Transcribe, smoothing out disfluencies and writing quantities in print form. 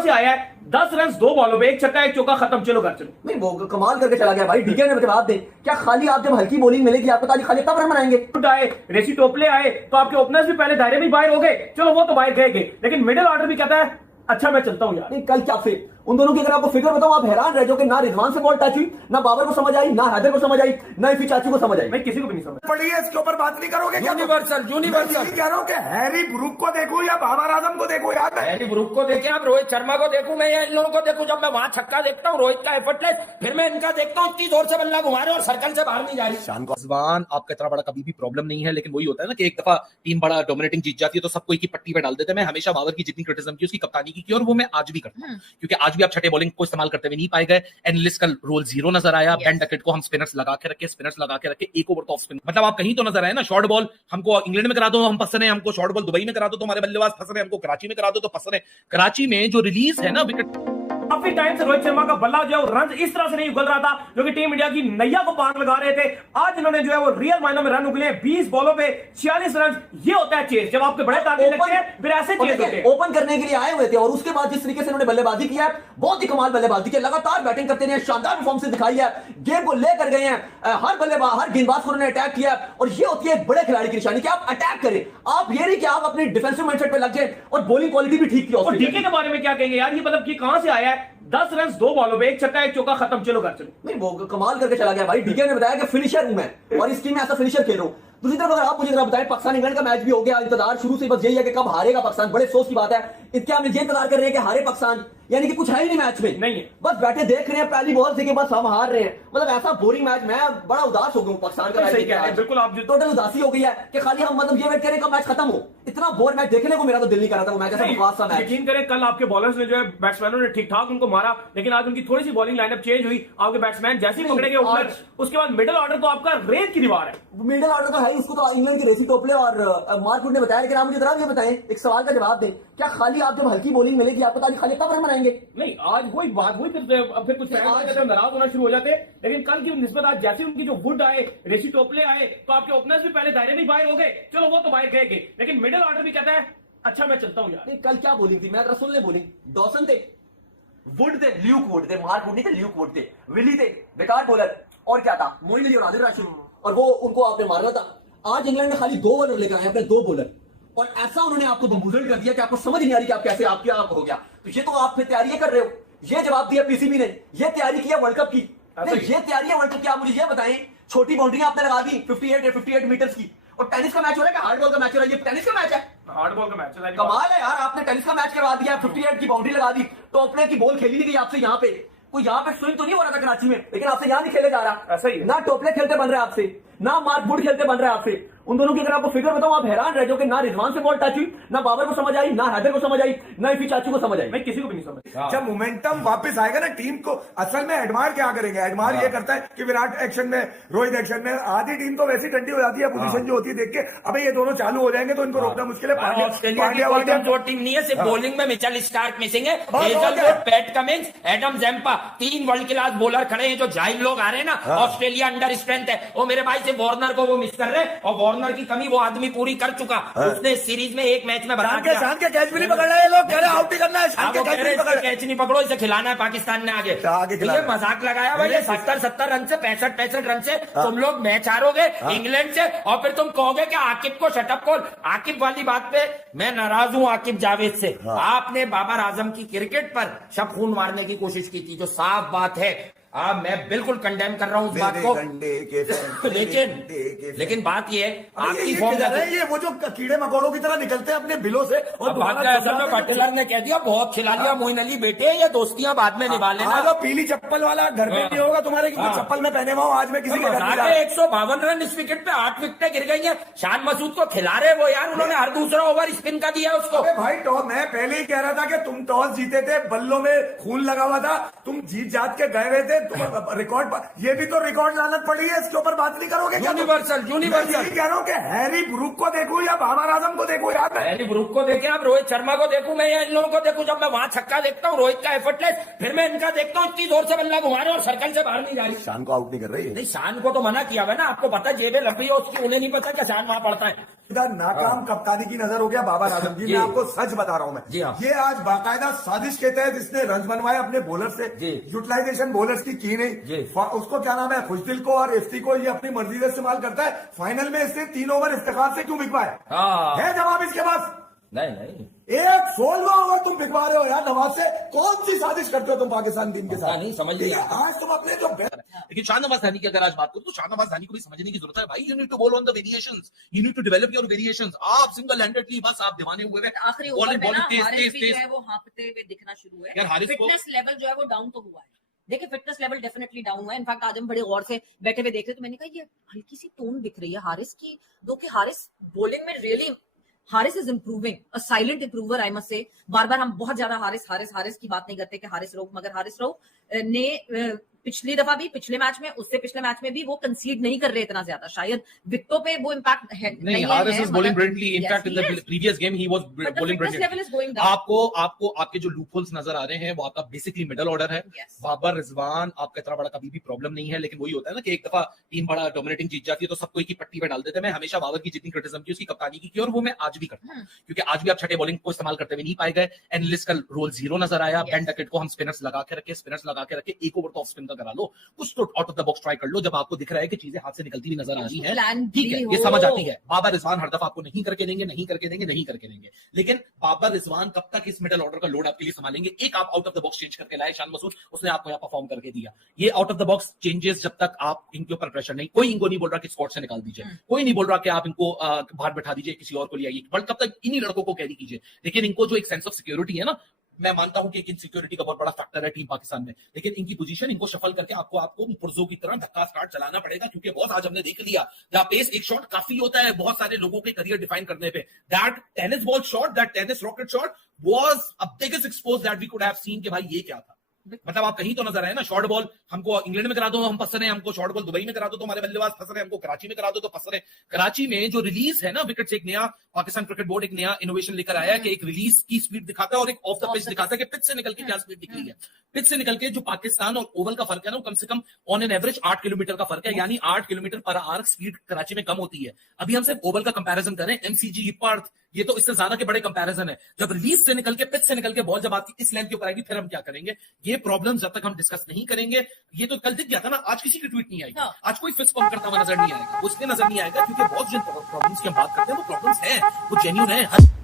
कहां से आया है? 10 रन 2 बॉलों पे, एक छक्का एक चौका, खत्म, चलो घर चलो। नहीं वो कमाल करके चला गया भाई। डीके ने जवाब दे, क्या खाली आप जब हल्की बॉलिंग मिलेगी आपको ताली खाली तब रन बनाएंगे? आए रेसी टोपले आए तो आपके ओपनर्स भी पहले दायरे में बाहर हो गए, चलो वो तो बाहर गए, लेकिन मिडिल ऑर्डर भी कहता है अच्छा मैं चलता हूं यार। नहीं कल क्या फिर उन दोनों की अगर आपको फिगर बताऊं आप हैरान रह जाओगे। ना रिजवान से बॉल टच हुई, ना बाबर को समझ आई, ना हैदर को समझ आई, ना इफी चाची को समझ आई। मैं किसी को भी नहीं समझ पड़ी है, इसके ऊपर बात नहीं करोगे क्या? यूनिवर्सल मैं कह रहा हूँ कि हैरी ब्रूक को देखूं या बाबर आजम को देखूं यार? हैरी ब्रूक को देखें आप, रोहित शर्मा को देखूं मैं या इन लोगों को देखूं? जब मैं वहां छक्का देखता हूं रोहित का एफर्टलेस, फिर मैं इनका देखता हूं इतनी जोर से बल्ला घुमा रहे और सर्कल से बाहर नहीं जा रही। रिजवान आपका इतना बड़ा कभी भी प्रॉब्लम नहीं है, लेकिन वही होता है ना कि एक दफा टीम बड़ा डोमिनेटिंग जीत जाती है तो सब कोई की पट्टी पे डाल देते हैं। मैं हमेशा बाबर की जितनी क्रिटिसिज्म की उसकी कप्तानी की और वो मैं आज भी करता हूं, क्योंकि आज भी आप छठे बॉलिंग को इस्तेमाल करते हुए नहीं पाए गए। एनालिस्ट का रोल 0 नजर आया। बेन डकेट को हम स्पिनर्स लगा के रखे, एक ओवर तो ऑफ स्पिन, मतलब आप कहीं तो नजर आए ना। शॉर्ट बॉल हमको इंग्लैंड में करा दो हम पसंद है, हमको शॉर्ट बॉल दुबई में करा दो तो हमारे बल्लेबाज पसंद है, हमको कराची में करा दो तो पसंद है। कराची में जो रिलीज है ना विकेट, काफी टाइम से रोहित शर्मा का बल्ला जो है रन इस तरह से नहीं उगल रहा था जो कि टीम इंडिया की नैया को पार लगा रहे थे। आज इन्होंने जो है वो रियल मायनों में रन उगले 20 बॉलों पे 46 रन। ये होता है चेस, जब आपके बड़े टारगेट लगते हैं फिर ऐसे चेस होते हैं। ओपन करने के लिए आए हुए थे और उसके बाद जिस तरीके से उन्होंने बल्लेबाजी किया है, बहुत ही कमाल बल्लेबाजी की, लगातार बैटिंग करते रहे, शानदार परफॉर्मेंस दिखाई है, गेम को लेकर गए हैं, हर बल्लेबाज हर गेंदबाज को उन्होंने अटैक किया। और ये होती है एक बड़े खिलाड़ी की निशानी कि आप अटैक करें, आप ये नहीं कि आप अपनी डिफेंसिव माइंडसेट पे लग जाए। और बॉलिंग क्वालिटी भी ठीक और थी। डीके के बारे में क्या कहेंगे यार? ये मतलब कि कहां से आया है? 10 रन 2 बॉलों पे, एक छक्का एक चौका, खत्म, चलो घर चलो। नहीं वो कमाल करके चला गया भाई। डीके ने बताया कि फिनिशर हूं मैं और इस टीम में ऐसा फिनिशर खेल रहा हूं। दूसरी तरफ अगर आप मुझे जरा बताएं, पाकिस्तान इंग्लैंड का मैच भी हो गया, इंतजार शुरू से बस यही है कि कब हारेगा पाकिस्तान। बड़े अफसोस की बात है, क्या हम ये इंतजार कर रहे हैं कि हारे पाकिस्तान, यानी कि कुछ है ही नहीं मैच में, नहीं है, बस बैठे देख रहे हैं पहली बॉल से कि बस हम हार रहे हैं। मतलब ऐसा बोरिंग मैच, मैं बड़ा उदास हो गया हूं पाकिस्तान का मैच सही कह रहे हैं, बिल्कुल आप टोटल उदासी हो गई है कि खाली हम मतलब ये वेट करें कब मैच खत्म हो। इतना बोर मैच देखने को मेरा तो दिल नहीं कर रहा था। वो मैच ऐसा बकवास सा मैच। यकीन करें कल आपके बॉलर्स ने जो है बैट्समैनों ने ठीक ठाक उनको मारा, लेकिन आज उनकी थोड़ी सी बॉलिंग लाइनअप चेंज हुई। आपके बैट्समैन जैसे ही पकड़ेंगे ओपनर, उसके बाद मिडिल ऑर्डर तो आपका रेत की दीवार है। मिडिल ऑर्डर तो है, इसको तो इंग्लैंड के रेसी टोपले और मार्कवुड ने बताया। लेकिन आप मुझे जरा ये बताएं, एक सवाल का जवाब दें, क्या खाली आप जब हल्की बॉलिंग मिलेगी आपको ताली खाली तब रन बनाएंगे? नहीं, आज वही बात हुई, फिर कुछ नाराज होना शुरू हो जाते। लेकिन कल की निस्बत आज जैसे उनकी जो वुड आए, रेसी टोपले आए तो आपके ओपनर्स भी पहले दायरे में बाहर हो गए, चलो वो तो बाहर गए, लेकिन मिडिल ऑर्डर भी कहता है अच्छा मैं चलता हूं यार। नहीं कल क्या बॉलिंग थी, मैं अगर सुन ले बॉलिंग, डॉसन थे, वुड थे, ल्यूक वुड थे, मार्क वुड नहीं थे, ल्यूक वुड थे, विली थे, बेकार बॉलर, और क्या था, मोइन अली और आदिल राशिद, और वो उनको आपने मारना था। आज इंग्लैंड ने खाली 2 बॉलर लेकर आए अपने 2 बॉलर, और ऐसा उन्होंने आपको बम्बूजल कर दिया कि आपको समझ नहीं आ रही कि आप कैसे आपकी आप हो गया। तो ये तो आप फिर तैयारी कर रहे हो, ये जवाब दिया पीसीबी ने, ये तैयारी किया वर्ल्ड कप की। ये तैयारी है वर्ल्ड कप की। आप मुझे ये बताएं, छोटी बाउंड्री आपने लगा दी 58 मीटर्स की, और टेनिस का मैच हो रहा है कि हार्ड बॉल का मैच हो रहा है? ये टेनिस का मैच है, हार्ड बॉल का मैच है। कमाल है यार, आपने टेनिस का मैच करवा दिया, 58 की बाउंड्री लगा दी, टॉपले की बॉल खेली नहीं गई आपसे। यहाँ पे कोई यहाँ पे स्विंग तो नहीं हो रहा था कराची में, लेकिन आपसे यहाँ नहीं खेले जा रहा। ऐसा ही है। ना टोपले खेलते बन रहे आपसे, ना मार्क वुड खेलते बन रहे आपसे। उन दोनों की अगर आपको फिगर बताऊं आप हैरान रह जाओगे। ना रिजवान से बॉल टच हुई, ना बाबर को समझ आई, ना हैदर को समझ आई, ना इफी चाची को समझ आई। मैं किसी को भी नहीं समझ। जब मोमेंटम वापस आएगा ना टीम को, असल में एडमायर क्या करेंगे? एडमायर ये करता है कि विराट एक्शन में, रोहित एक्शन में, आधी टीम तो वैसी ठंडी हो जाती है पोजीशन जो होती है देख के, अबे ये दोनों चालू हो जाएंगे तो इनको रोकना मुश्किल है। ऑस्ट्रेलिया की कोई कमजोर टीम नहीं है, सिर्फ बॉलिंग में मिचेल स्टार्क मिसिंग है, Hazlewood, Pat Cummins, Adam Zampa, 3 world class bowler खड़े हैं। जो जाहिल लोग आ रहे हैं ना, ऑस्ट्रेलिया अंडर स्ट्रेंथ है। वो मेरे भाई से वार्नर को वो मिस कर रहे हैं, और वार्नर की कमी वो आदमी पूरी कर चुका। उसने सीरीज में एक मैच में बता दिया, शान के कैच भी नहीं पकड़ रहे लोग, कह रहे आउट ही करना है, शान के कैच नहीं पकड़ रहे। कैच नहीं पकड़ो, इसे खिलाना है पाकिस्तान ने आगे। ये मजाक लगाया भाई, 70 रन से 65 रन से तुम लोग मैच हारोगे इंग्लैंड से, और फिर तुम कहोगे कि आकिब को शटअप कॉल। आकिब वाली बात पे मैं नाराज हूं आकिब जावेद से। आपने बाबर आजम की क्रिकेट पर शब खून मारने की कोशिश की थी, जो साफ बात है। मैं बिल्कुल कंडेम कर रहा हूं उस बात को, लेकिन बात ये है आपकी फॉर्म ये वो जो कीड़े मकोड़ों की तरह निकलते हैं अपने बिलों से, और पाटिलर ने कह दिया बहुत खिला लिया मोइन अली, बेटे ये दोस्तियां बाद में निभा लेना। पीली चप्पल वाला घर में नहीं होगा तुम्हारे, चप्पल में पहने हुआ हूं आज मैं किसी के 152 रन इस विकेट पे, 8 विकेटें गिर गई हैं। शान मसूद को खिला रहे वो यार, उन्होंने हर दूसरा ओवर स्पिन का दिया उसको। भाई टॉस, मैं पहले ही कह रहा था कि तुम टॉस जीते थे, बल्लों में खून लगा हुआ था, तुम जीत जात के गए हुए थे, रिकॉर्ड, ये भी तो रिकॉर्ड लानत पड़ी है, इसके ऊपर बात नहीं करोगे क्या? यूनिवर्सल मैं यही कह रहा हूँ कि हैरी ब्रूक को देखूं या बाबर आजम को देखूं यार मैं? हैरी ब्रूक को देखे आप, रोहित शर्मा को देखूं मैं या इन लोगों को देखूं? जब मैं वहां छक्का देखता हूँ रोहित का एफर्टलेस, फिर मैं इनका देखता हूँ इतनी जोर से बल्ला घुमा रहे और सर्कल से बाहर नहीं जा रही। शान को आउट नहीं कर रही है। नहीं, शान को तो मना किया हुआ ना, आपको पता जेबे लंबी है उसकी, उन्हें नहीं पता कि शान वहां पड़ता है। नाकाम कप्तानी की नजर हो गया बाबर आजम जी। मैं आपको सच बता रहा हूं मैं, जी हाँ। ये आज बाकायदा साजिश के तहत इसने रन बनवाए अपने बॉलर से, यूटिलाइजेशन बॉलर्स की नहीं, उसको क्या नाम है, खुशदिल को और एफटी को ये अपनी मर्जी से इस्तेमाल करता है। फाइनल में इसने 3 ओवर इफ्तिखार से क्यों बिकवाए? है जवाब इसके पास? नहीं, एक 16वां ओवर तुम बिकवा रहे हो यार नवाज से। कौन सी साजिश करते हो तुम पाकिस्तान टीम के साथ? नहीं समझ लिया। आज तुम अपने जो लेकिन शाहनवाज धानी की अगर आज बात करो तो शाहनवाज धानी को भी समझने की जरूरत है भाई। You need to bowl on the variations, you need to develop your variations. आप सिंगल हैंडेडली बस आप दीवाने हुए हैं। आखिरी ओवर में ना हारिस भी जो है वो हाँपते हुए दिखना शुरू है। यार हारिस को फिटनेस लेवल जो है वो डाउन तो हुआ है। देखिए फिटनेस लेवल डेफिनेटली डाउन हुआ है। इनफैक्ट आज हम बड़े गौर से बैठे हुए देख रहे तो मैंने कहा ये हल्की सी टोन दिख रही है हारिस की, दो कि हारिस बॉलिंग में really Haris is improving, a silent improver I must say. बार बार हम बहुत ज्यादा हारिस की बात नहीं करते कि हारिस रऊफ, मगर हारिस रऊफ ने पिछली दफा भी, पिछले मैच में, उससे पिछले मैच में भी वो कंसीड नहीं कर रहे इतना ज्यादा। शायद विकेटों पे वो इम्पैक्ट है नहीं, Haris is bowling brilliantly. In fact in the previous game he was bowling brilliant. आपको आपके जो लूपहोल्स नजर आ रहे हैं वो आपका बेसिकली मिडल ऑर्डर है। बाबर रिजवान आपका इतना बड़ा कभी भी प्रॉब्लम नहीं है, लेकिन वही होता है ना कि एक दफा टीम बड़ा डोमिनेटिंग जीत जाती है तो सबको एक ही पट्टी पे डाल देते हैं। मैं हमेशा बाबर की जितनी क्रिटिसिज्म की उसकी कप्तानी की और वो मैं आज भी करता हूं, क्योंकि आज भी आप छठे बॉलिंग को इस्तेमाल करते हुए नहीं पाए गए। एनालिस्ट का रोल 0 नजर आया। बेन डकेट को हम स्पिनर्स लगा के रखे, एक ओवर तो ऑफ स्पिन का करा लो, कुछ तो out of the box try कर लो। जब आपको दिख रहा है कि चीजें हाथ से निकलती हुई नजर आ रही है, ठीक है, ये समझ आती है। बाबर रिजवान हर दफा आपको नहीं करके देंगे, लेकिन बाबर रिजवान कब तक इस मिडल ऑर्डर का लोड आपके लिए संभालेंगे? एक आप out of the box change करके लाए शान मसूद, उसने आपको यहाँ परफॉर्म करके दिया। ये out of the box changes जब तक आप इनके ऊपर प्रेशर नहीं, कोई इनको नहीं बोल रहा कि स्क्वाड से निकाल दीजिए, कोई नहीं बोल रहा कि आप इनको बाहर बैठा दीजिए, किसी और को ले आइए, बट कब तक इन्हीं लड़कों को कैरी कीजिए। लेकिन इनको जो एक सेंस ऑफ सिक्योरिटी है ना, मैं मानता हूं कि इनसिक्योरिटी का बहुत बड़ा फैक्टर है टीम पाकिस्तान में, लेकिन इनकी पोजीशन इनको शफल करके आपको पुर्जों की तरह धक्का स्टार्ट चलाना पड़ेगा, क्योंकि बहुत आज हमने देख लिया जहां पेस एक शॉट काफी होता है बहुत सारे लोगों के करियर डिफाइन करने पे। That tennis ball shot, that tennis rocket shot was a biggest expose that we could have seen कि भाई ये क्या था। मतलब आप कहीं तो नजर आए ना, शॉर्ट बॉल हमको इंग्लैंड में करा दो हम फंस रहे हैं, हमको शॉर्ट बॉल दुबई में करा दो तो हमारे बल्लेबाज फंस रहे हैं, हमको कराची में करा दो तो फंस रहे हैं। कराची में जो रिलीज है ना विकेट से, एक नया पाकिस्तान क्रिकेट बोर्ड एक नया इनोवेशन लेकर आया है कि एक रिलीज की स्पीड दिखाता है और एक ऑफ द पिच दिखाता है कि पिच से निकल के क्या स्पीड दिख रही है। पिच से निकल के जो पाकिस्तान और ओवल का फर्क है ना, वो कम से come on an average 8 kilometre का फर्क है, यानी 8 kilometre per hour speed Karachi में कम होती है। अभी हम सिर्फ ओवल का कंपैरिजन करें, एमसीजी, पर्थ, ये तो इससे ज्यादा के बड़े कंपैरिजन है। जब रिलीज से निकल के, पिच से निकल के बॉल जब आपकी इस लेंथ के ऊपर आएगी, फिर हम क्या करेंगे? ये प्रॉब्लम जब तक हम डिस्कस नहीं करेंगे, ये तो कल दिख गया था ना, आज किसी की ट्वीट नहीं आएगी, आज कोई फिस्ट पंप करता हुआ नजर नहीं आएगा, उसके नजर नहीं आएगा, क्योंकि बहुत जिन प्रॉब्लम्स की हम बात करते हैं वो प्रॉब्लम्स हैं, वो जेन्युइन है।